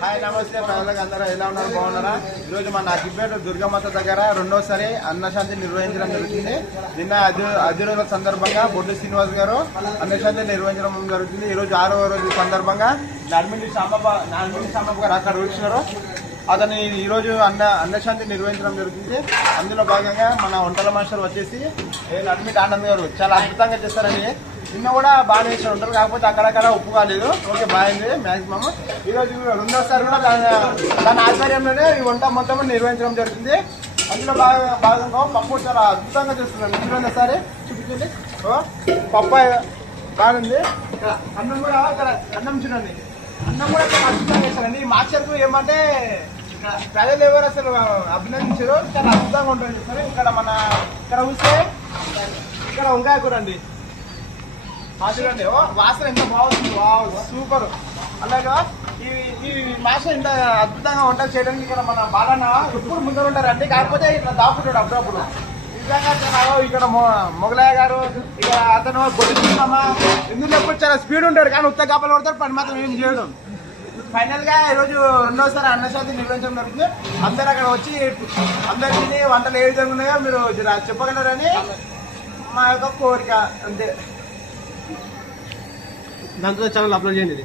Hi నమస్తే ప్రజలకు అందరూ ఎలా ఉన్నారు, బాగున్నారా? ఈరోజు మన అగ్గిపేట దుర్గమాత దగ్గర రెండోసారి అన్నశాంతి నిర్వహించడం జరుగుతుంది. నిన్న అది రోజుల సందర్భంగా బొడ్డు శ్రీనివాస్ గారు అన్నశాంతి నిర్వహించడం జరుగుతుంది. ఈరోజు 6వ రోజు సందర్భంగా నడిమిండి సాంబప్ప గారు అక్కడ వచ్చినారు. అతను ఈరోజు అన్నశాంతి నిర్వహించడం జరుగుతుంది. అందులో భాగంగా మన వంటల మాస్టర్ వచ్చేసి నడిమిటి ఆనంద్ గారు చాలా అద్భుతంగా చేస్తారని నిన్న కూడా బాగా చేసి ఉంటారు. కాకపోతే అక్కడక్కడ ఉప్పు కాలేదు. ఓకే, బాగుంది మ్యాక్సిమం. ఈరోజు రెండోసారి కూడా దాని ఆధ్వర్యంలోనే ఈ వంట మొత్తం నిర్వహించడం జరుగుతుంది. అందులో భాగంగా పప్పు చాలా అద్భుతంగా చేస్తున్నారు. రెండోసారి చూపించండి. పప్పు బాగుంది. అన్నం కూడా అక్కడ అన్నం చూడండి, అన్నం కూడా చాలా అద్భుతంగా చేస్తారండి. ఈ మాస్టర్కు ఏమంటే ప్రజలు ఎవరు అసలు అభినందించారు, చాలా అద్భుతంగా ఉంటుంది సరే. ఇక్కడ చూస్తే ఇక్కడ వంకాయ కూర అండి, చూడండి వాసన ఎంత బాగుంది, సూపర్. అలాగా ఈ మాస్టర్ ఇంత అద్భుతంగా వంటలు చేయడానికి ఇక్కడ మన బాలన్న ఎప్పుడు ముందర ఉంటారండి. కాకపోతే ఇట్లా దాపుతాడు అప్పుడప్పుడు. నిజంగా ఇక్కడ మొగలయ్య గారు ఇక అతను బొట్టుమా ఎందుకు ఎప్పుడు చాలా స్పీడ్ ఉంటాడు, కానీ ఉత్త కాపలు కొడతాడు, పని మాత్రం ఏం చేయడం. ఫైనల్ గా ఈరోజు రెండోసారి అన్నశాంతి నిర్వహించడం జరుగుతుంది. అందరు అక్కడ వచ్చి అందరికీ వంటలు ఏ విధంగా ఉన్నాయో మీరు చెప్పగలరని మా యొక్క కోరిక. అంతే. దాంతో ఛానల్ అప్లోడ్ చేయండి.